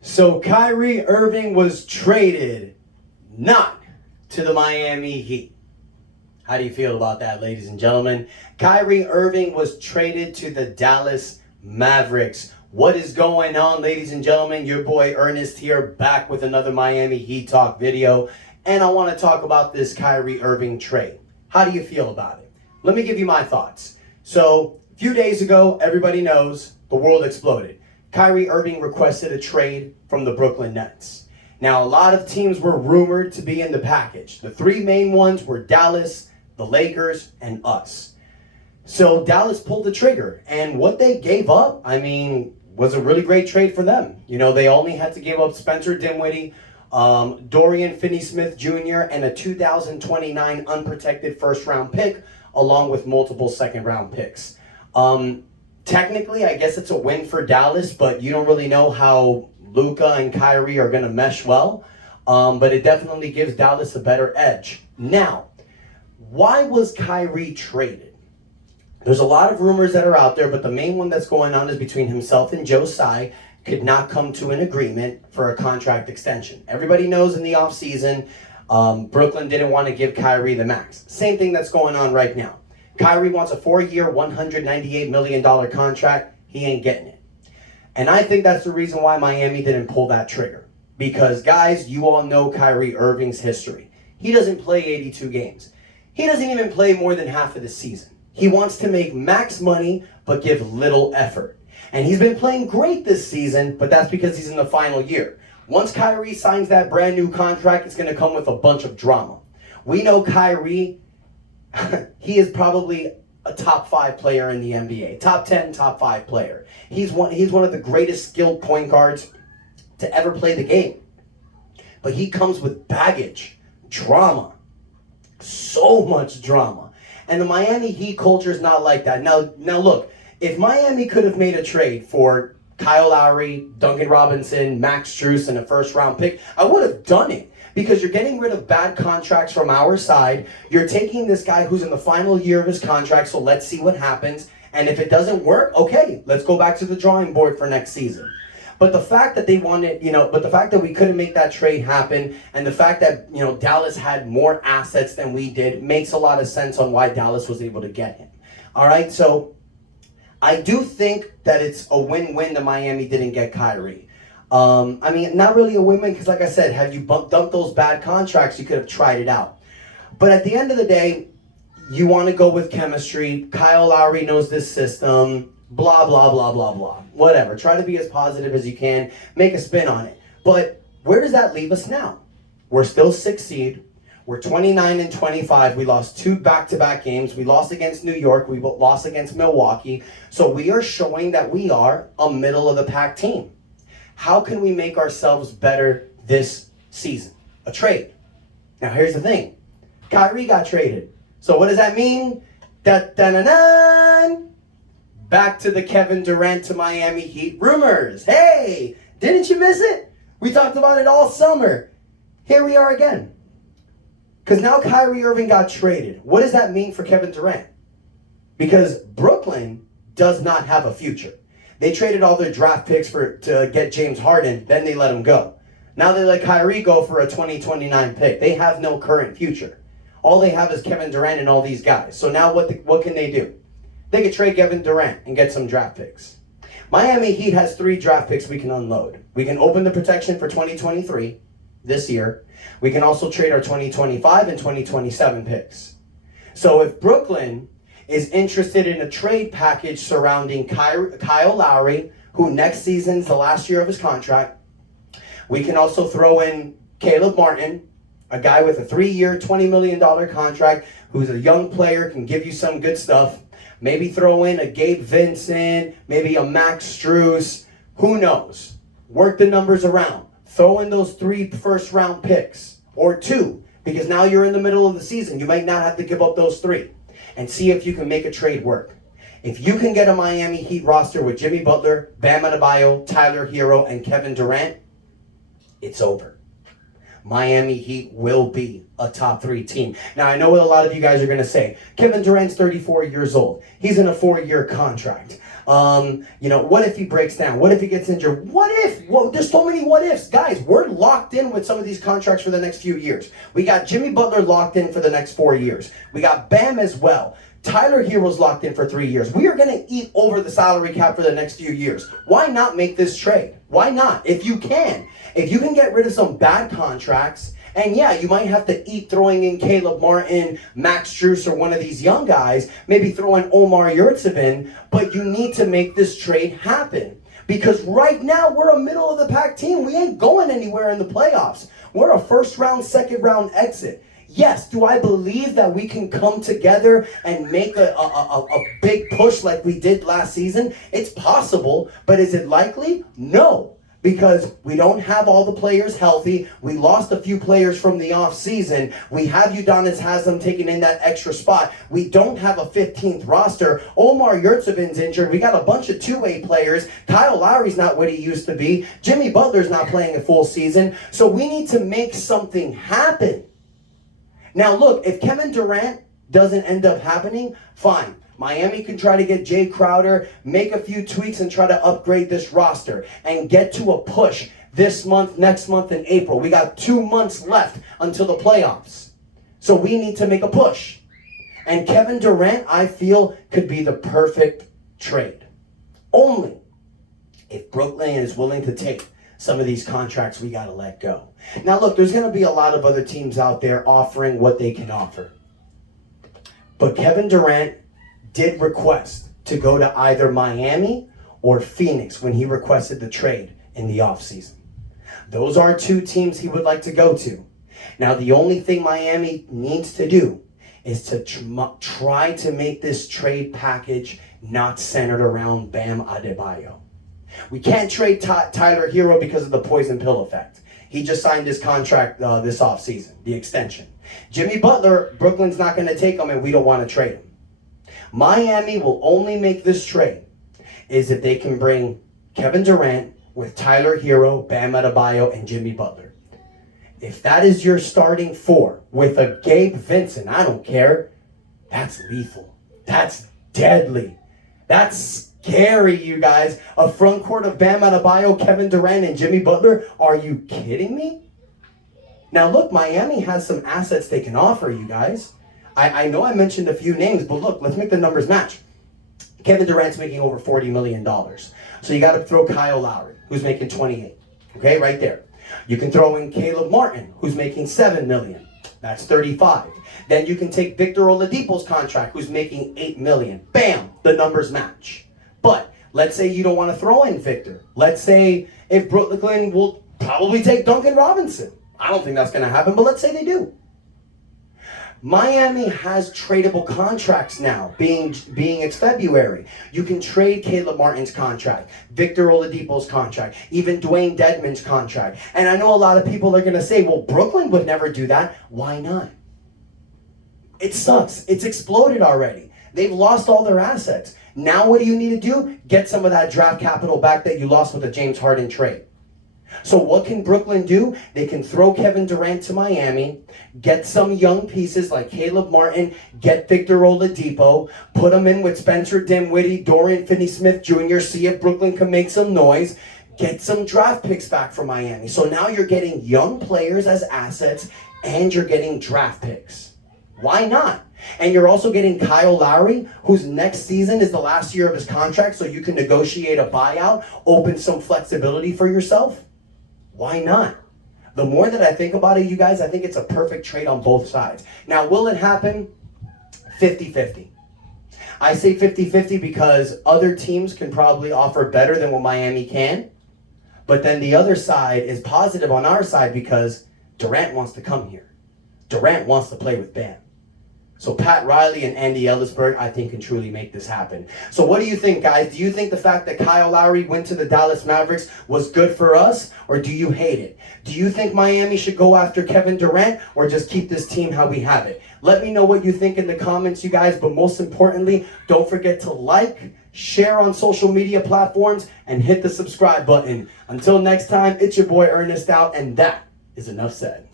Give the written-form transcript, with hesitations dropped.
So Kyrie Irving was traded not to the Miami Heat. How do you feel about that, ladies and gentlemen? Kyrie Irving was traded to the Dallas Mavericks. What is going on, ladies and gentlemen? Your boy Ernest here, back with another Miami Heat Talk video. And I want to talk about this Kyrie Irving trade. How do you feel about it? Let me give you my thoughts. So, a few days ago, everybody knows the world exploded. Kyrie Irving requested a trade from the Brooklyn Nets. Now, a lot of teams were rumored to be in the package. The three main ones were Dallas, the Lakers, and us. So Dallas pulled the trigger, and what they gave up, was a really great trade for them. You know, they only had to give up Spencer Dinwiddie, Dorian Finney-Smith Jr., and a 2029 unprotected first-round pick, along with multiple second-round picks. Technically, I guess it's a win for Dallas, but you don't really know how Luka and Kyrie are going to mesh well. But it definitely gives Dallas a better edge. Now, why was Kyrie traded? There's a lot of rumors that are out there, but the main one that's going on is between himself and Joe Tsai could not come to an agreement for a contract extension. Everybody knows in the offseason, Brooklyn didn't want to give Kyrie the max. Same thing that's going on right now. Kyrie wants a 4-year, $198 million contract. He ain't getting it. And I think that's the reason why Miami didn't pull that trigger. Because, guys, you all know Kyrie Irving's history. He doesn't play 82 games. He doesn't even play more than half of the season. He wants to make max money, but give little effort. And he's been playing great this season, but that's because he's in the final year. Once Kyrie signs that brand new contract, it's going to come with a bunch of drama. We know Kyrie, he is probably a top 5 player in the NBA. Top 10, top 5 player. He's one of the greatest skilled point guards to ever play the game. But he comes with baggage, drama, so much drama. And the Miami Heat culture is not like that. Now look, if Miami could have made a trade for Kyle Lowry, Duncan Robinson, Max Strus, and a first-round pick, I would have done it. Because you're getting rid of bad contracts from our side. You're taking this guy who's in the final year of his contract, so let's see what happens. And if it doesn't work, okay, let's go back to the drawing board for next season. But the fact that they wanted, but the fact that we couldn't make that trade happen, and the fact that, Dallas had more assets than we did, makes a lot of sense on why Dallas was able to get him. All right, so I do think that it's a win-win that Miami didn't get Kyrie. Not really a win-win because, like I said, had you dumped those bad contracts, you could have tried it out. But at the end of the day, you want to go with chemistry. Kyle Lowry knows this system. Blah, blah, blah, blah, blah. Whatever. Try to be as positive as you can. Make a spin on it. But where does that leave us now? We're still 6th seed. We're 29-25. We lost 2 back-to-back games. We lost against New York. We lost against Milwaukee. So we are showing that we are a middle-of-the-pack team. How can we make ourselves better this season? A trade. Now, here's the thing. Kyrie got traded. So what does that mean? Da-da-da-da! Back to the Kevin Durant to Miami Heat rumors. Hey, didn't you miss it? We talked about it all summer. Here we are again. Because now Kyrie Irving got traded. What does that mean for Kevin Durant? Because Brooklyn does not have a future. They traded all their draft picks to get James Harden, then they let him go. Now they let Kyrie go for a 2029 pick. They have no current future. All they have is Kevin Durant and all these guys. So now what can they do? They could trade Kevin Durant and get some draft picks. Miami Heat has 3 draft picks we can unload. We can open the protection for 2023, this year. We can also trade our 2025 and 2027 picks. So if Brooklyn is interested in a trade package surrounding Kyle Lowry, who next season's the last year of his contract. We can also throw in Caleb Martin, a guy with a 3-year, $20 million contract, who's a young player, can give you some good stuff. Maybe throw in a Gabe Vincent, maybe a Max Strus, who knows? Work the numbers around. Throw in those 3 first-round picks, or 2, because now you're in the middle of the season. You might not have to give up those 3. And see if you can make a trade work. If you can get a Miami Heat roster with Jimmy Butler, Bam Adebayo, Tyler Hero, and Kevin Durant, it's over. Miami Heat will be a top 3 team. Now, I know what a lot of you guys are going to say. Kevin Durant's 34 years old. He's in a 4-year contract. What if he breaks down? What if he gets injured? What if? Well, there's so many what ifs. Guys, we're locked in with some of these contracts for the next few years. We got Jimmy Butler locked in for the next 4 years. We got Bam as well. Tyler Hero's locked in for 3 years. We are going to eat over the salary cap for the next few years. Why not make this trade? Why not? If you can get rid of some bad contracts, and yeah, you might have to eat throwing in Caleb Martin, Max Strus, or one of these young guys, maybe throw in Omar Yurtseven, but you need to make this trade happen. Because right now, we're a middle-of-the-pack team. We ain't going anywhere in the playoffs. We're a first-round, second-round exit. Yes, do I believe that we can come together and make a big push like we did last season? It's possible, but is it likely? No. Because we don't have all the players healthy. We lost a few players from the offseason. We have Udonis Haslem taking in that extra spot. We don't have a 15th roster. Omar Yurtseven's injured. We got a bunch of two-way players. Kyle Lowry's not what he used to be. Jimmy Butler's not playing a full season. So we need to make something happen. Now look, if Kevin Durant doesn't end up happening, fine. Miami can try to get Jay Crowder, make a few tweaks, and try to upgrade this roster and get to a push this month, next month, in April. We got 2 months left until the playoffs. So we need to make a push. And Kevin Durant, I feel, could be the perfect trade. Only if Brooklyn is willing to take some of these contracts we got to let go. Now look, there's going to be a lot of other teams out there offering what they can offer. But Kevin Durant did request to go to either Miami or Phoenix when he requested the trade in the offseason. Those are 2 teams he would like to go to. Now, the only thing Miami needs to do is to try to make this trade package not centered around Bam Adebayo. We can't trade Tyler Hero because of the poison pill effect. He just signed his contract this offseason, the extension. Jimmy Butler, Brooklyn's not going to take him, and we don't want to trade him. Miami will only make this trade is if they can bring Kevin Durant with Tyler Hero, Bam Adebayo, and Jimmy Butler. If that is your starting 4 with a Gabe Vincent, I don't care. That's lethal. That's deadly. That's scary, you guys. A front court of Bam Adebayo, Kevin Durant, and Jimmy Butler. Are you kidding me? Now look, Miami has some assets they can offer you guys. I know I mentioned a few names, but look, let's make the numbers match. Kevin Durant's making over $40 million. So you got to throw Kyle Lowry, who's making 28. Okay, right there. You can throw in Caleb Martin, who's making $7 million. That's 35. Then you can take Victor Oladipo's contract, who's making $8 million. Bam, the numbers match. But let's say you don't want to throw in Victor. Let's say if Brooklyn will probably take Duncan Robinson. I don't think that's going to happen, but let's say they do. Miami has tradable contracts now, being it's February. You can trade Caleb Martin's contract, Victor Oladipo's contract, even Dwayne Dedmon's contract. And I know a lot of people are going to say, well, Brooklyn would never do that. Why not? It sucks. It's exploded already. They've lost all their assets. Now what do you need to do? Get some of that draft capital back that you lost with the James Harden trade. So what can Brooklyn do? They can throw Kevin Durant to Miami, get some young pieces like Caleb Martin, get Victor Oladipo, put them in with Spencer Dinwiddie, Dorian Finney-Smith Jr., see if Brooklyn can make some noise, get some draft picks back from Miami. So now you're getting young players as assets and you're getting draft picks. Why not? And you're also getting Kyle Lowry, whose next season is the last year of his contract, so you can negotiate a buyout, open some flexibility for yourself. Why not? The more that I think about it, you guys, I think it's a perfect trade on both sides. Now, will it happen? 50-50. I say 50-50 because other teams can probably offer better than what Miami can. But then the other side is positive on our side because Durant wants to come here. Durant wants to play with Bam. So Pat Riley and Andy Ellisberg, I think, can truly make this happen. So what do you think, guys? Do you think the fact that Kyle Lowry went to the Dallas Mavericks was good for us, or do you hate it? Do you think Miami should go after Kevin Durant, or just keep this team how we have it? Let me know what you think in the comments, you guys. But most importantly, don't forget to like, share on social media platforms, and hit the subscribe button. Until next time, it's your boy Ernest out, and that is enough said.